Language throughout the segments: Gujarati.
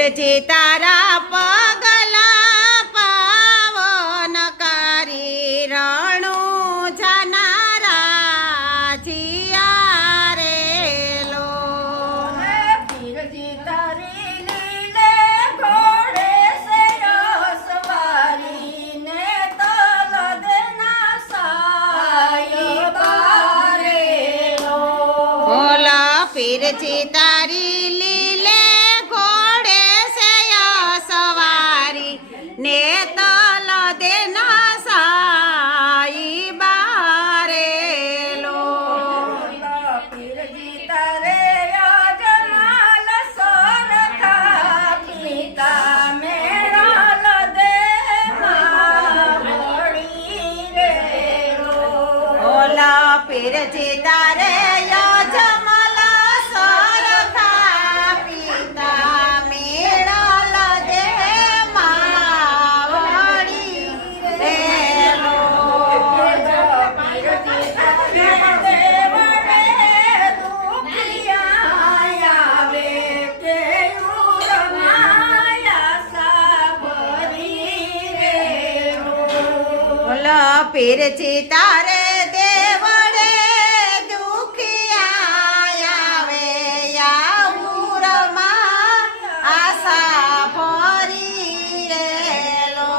પીરજી તારા પગલા પાવનકારી રણું જનારા જીયા રે લો પીરજી તારી લીલે ઘોડે સે સવારી ને તલ દેના સાઈ બારે લો ઓલા પીરજી તારી લીલે ઘોડે છે સવારી ને તલ દેના સાઈ બારેલો પીરજી તારે અજમાલ સરખા પિતા મેળલ દે મળી રે લો ઓલા પીરજી તારે યજમલ સરખા પિતા મેળલ દે માવડી રેલો પીરજી તારે દેવડે દુખિયા આવે કે ઉરમાયા સાભરી રે લો ઓલા પીરજી તારે દેવડે દુખિયા આવે યાઉરમાં આશા ભરી રેલો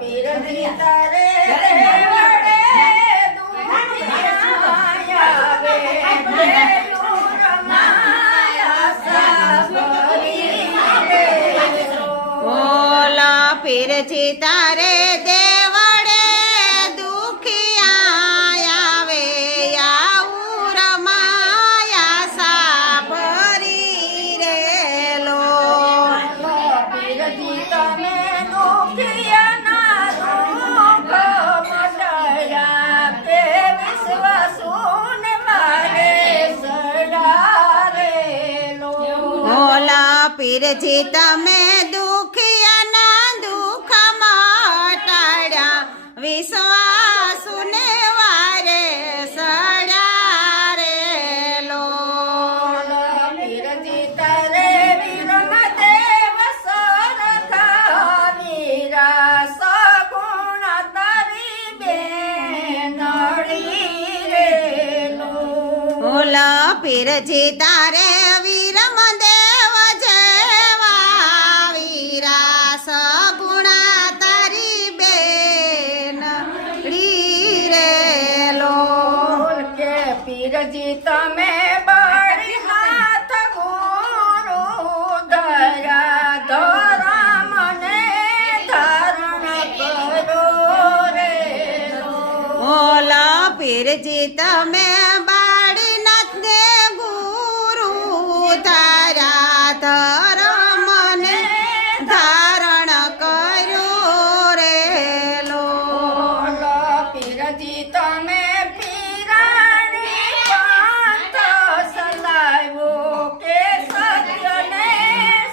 પીરજી તારે દેવડે દુખિયા આવે કે ઉરમાયા સાભરી રે લો ઓલા પીરજી તારે દેવડે દુખિયા આવે યાઉરમાં આશા ભરી રેલો પીરજી તમે દુખિયાના દુઃખ મટાડ્યા કે વિશ્વાસુને મારે સડારે લો ઓલા પીરજી તમે દુખિયાના દુઃખ મટાડ્યા વિશ્વાસુને વારે સડારેલો પીરજી તારે વીરમદેવ સરખા વીરા સગુણ તારી બેનડી રે લો ઓલા પીરજી તારે વીરમદેવ જેવા વીરા સગુણા તારી બેન રેલો કે પીરજી તમે બાળી હાથ ગુરુ દયા ધરા મને ધારણ કરો રે લો ઓલા પીરજી તમે બાળીનાથ ને ગુરુ તારા ધર્મને ધારણ કર્યો રેલો પીરજી તમે પીરાણી પાંથ સલાવ્યો કે સત્યને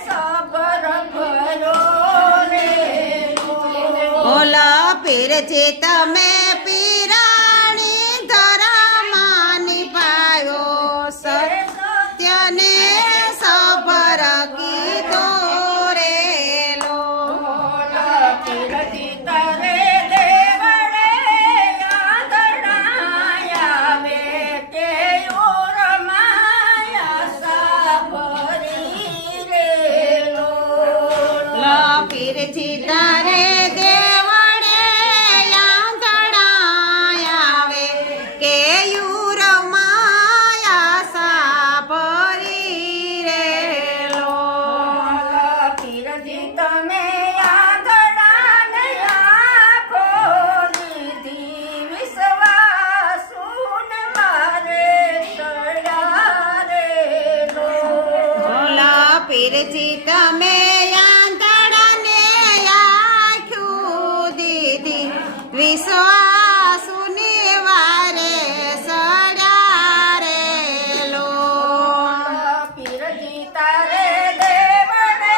સબર ભરો રે લો ઓલા પીરજી તમે પીરાણી ધરામાની પાયો સત્યને સબર કીધો રેલો પીરજી તારે દેવડે આંધળા આવે કે ઓરમાયા સાભરી રે લો પીરજી તારે દેવડે આંધળા આવે કે યુરમાયા સાભરી રેલો પીરજી તમે આંધળાને આંખો લીધી વિશ્વાસુને મારે સડારે લો ઓલા પીરજી તમે આંધળાને આંખ્યું દીધી વિશ્વાસુની વારે સડારેલો પીરજી તારે દેવડે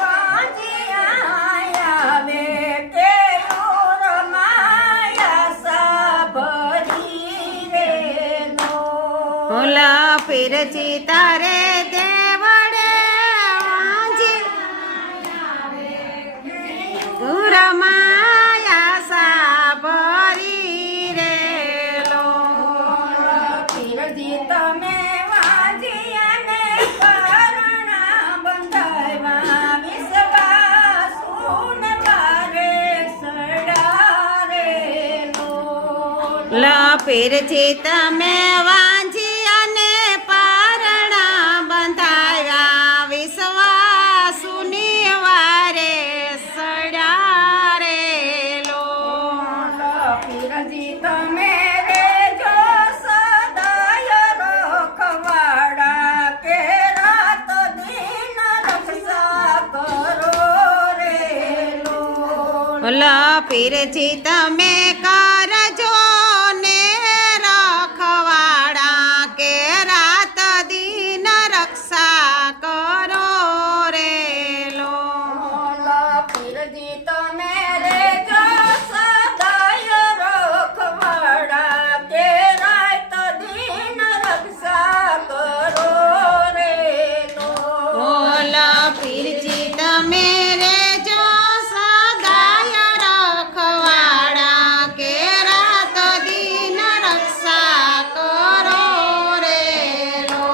વાંજિયા આવે કે ઓરમાયા સાભરી રે લો ઓલા પીરજી તારે દેવડે પીરથી તમે વાંજી અને પારણા બંધાવ્યા વિશ્વાસુની વારે સડ્યા રે લો. પીરજી તમે રેજો સદાય રખવાડા કે રાત દિન રક્ષા કરો રે લો. ઓલા પીરથી તમે કરજો ને રખવાડા કે રાત દિન રક્ષા કરો રે લો. પીરજી તમે રેજો સદાય રખવાડા કે રાત દિન રક્ષા કરો રે લો. ઓલા પીરજી તમે રેજો સદાય રખવાડા કે રાત દિન રક્ષા કરો રે લો.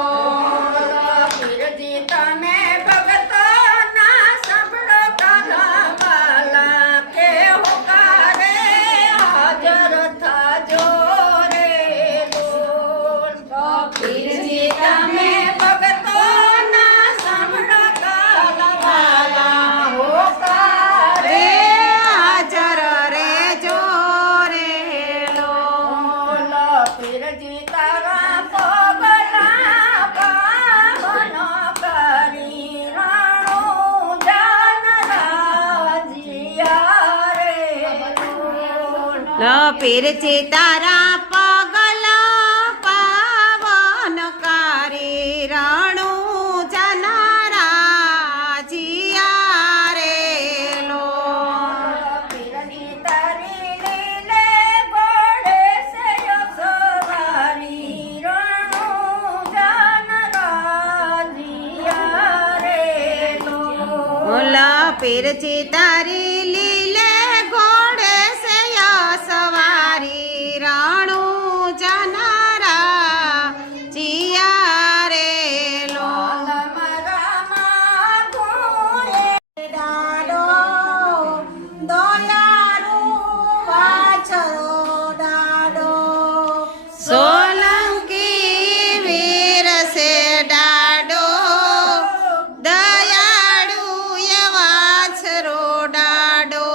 પીરજી તમે ભગતોના સંભળો કાનાવાલા કે હોકારે હાજર થાજો રે લો. પીરજી તમે ભગતોના સંભળો કાનાવાલા હોકારે રે હાજર રેજો રે લો. પીરજી તારા પગલા પાવન કરી રાણો જાન રાજીયા રે લો પીરથી તારા પગલા પાવન કરી રણું જનારા જીયા રે લો. પીરજી તારી લીલે ઘોડે છે સવારી રાણો જાન રાજીયા રે લો. ઓલા પીરથી તારી લીલે ઘોડે છે સવારી રણું જનારા જીયા રે લો. સોલંકી વીર છે ડાડો દયાળુ એ વાછરો ડાડો.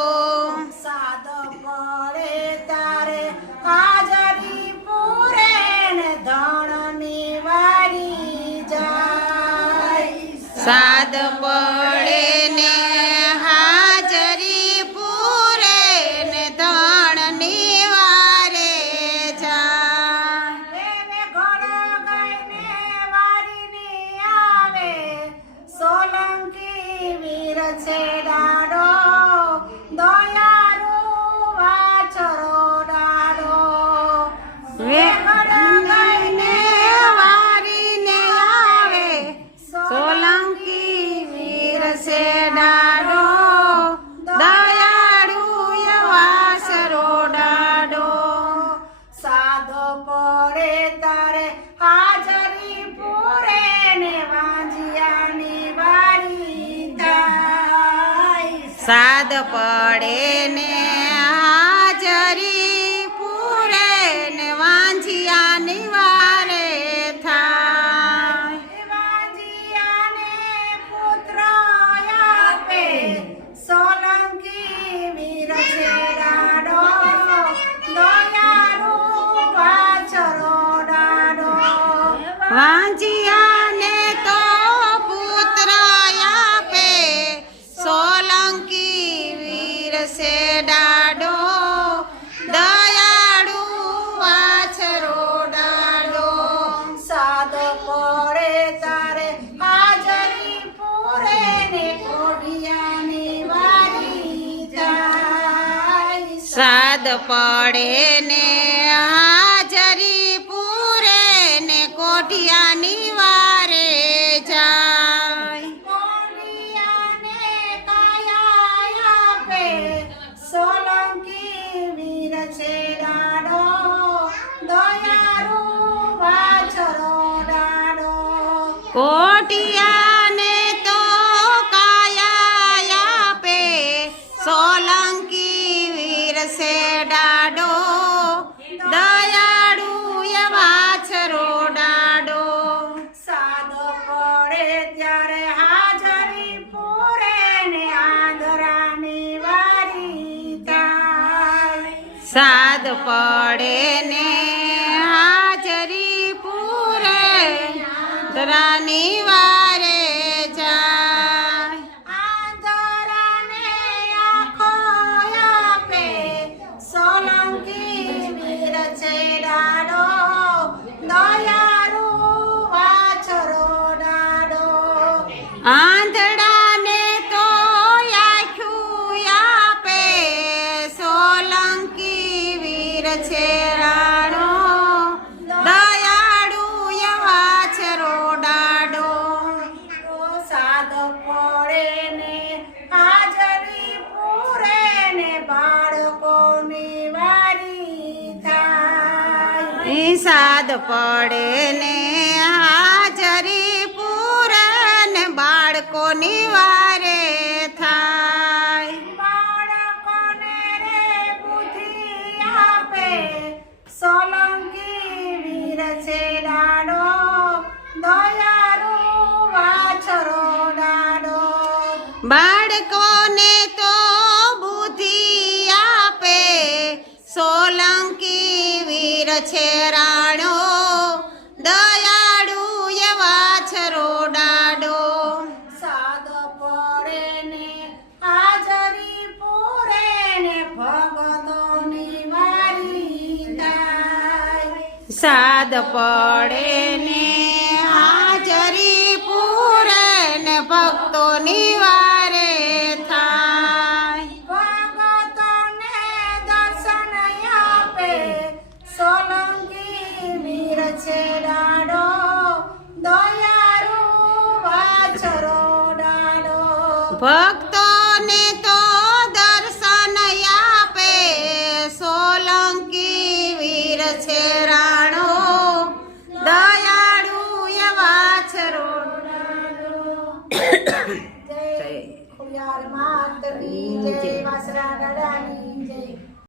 સાદ પડે તારે હાજરી પૂરે ને ધણની વારી જાય. સાદ પડે ને હાજરી પૂરે ને ધણ નિવારે જાય. દેવે ઘોડો ગાઈને વારીને આવે સોલંકી વીર છે ડાડો દયાળુ વાછરો ડાડો. વેગડગાઈને વારીને આવે સોલંકી વીર છે ડાડો દયાળુ એ વાસરો ડાડો. સાદો પડે તારે હાજરી પૂરે ને વાંજિયાની વારી થાય. સાદ પડે ને હાજરી પૂરે ને વાંઝિયાની વારે થાય. વાંજિયાને પુત્ર આપે સોલંકી વીર છે ડાડો દયાળુ વાછરો ડાડો. વાંઝિયાને તો પુત્ર આપે સોલંકી વીર છે ડાડો દયાળુ વાછરો ડાડો. સાદ પડે તારે હાજરી પૂરે ને કોઢિયાની વારી જાય. સાદ પડે ને હાજરી પૂરે ને કોઠિયાની વારે જાય. કોઢિયાને કાયા આપે સોલંકી વીર છે ડાડો દયાળુ વાછરો ડાડો. કોઠિયાને તો કાયા આપે સોલંકી વીર છે ડાડો દયાળુ સાદ પડે ને હાજરી પૂરે ધરાની વારે જાય આંધળાને આંખો આપે સોલંકી વીર છે ડાડો દયાળુ વાછરો ડાડો આંધળાને તો આંખું આપે સોલંકી વીર છે રાણો દયાળુ વાછરો ડાડો સાદ પડે ને હાજરી પૂરે ને બાળકોની વારી થાય સાદ પડે ને હાજરી પૂરે ને બાળકોની વારે થાય બાળકોને રે બુદ્ધિ આપે સોલંકી વીર છે ડાડો દયાળુ વાછરો ડાડો બાળકોને તો બુદ્ધિ આપે સોલંકી વીર છે રાણો દયાળુ વાછરો ડાડો સાદ પડે ને હાજરી પૂરે ને ભગતોની વારી થાય સાદ પડે ને હાજરી પૂરે ને ભક્તોની વારે થાય ભગતોને દર્શન આપે સોલંકી વીર છે ડાડો દયાળુ વાછરો ડાડો ભક્તોને તો દર્શન આપે સોલંકી વીર છે રાણો દયાળુ વાછરો જય ખુયાર માતની જય વાસરા દાદાની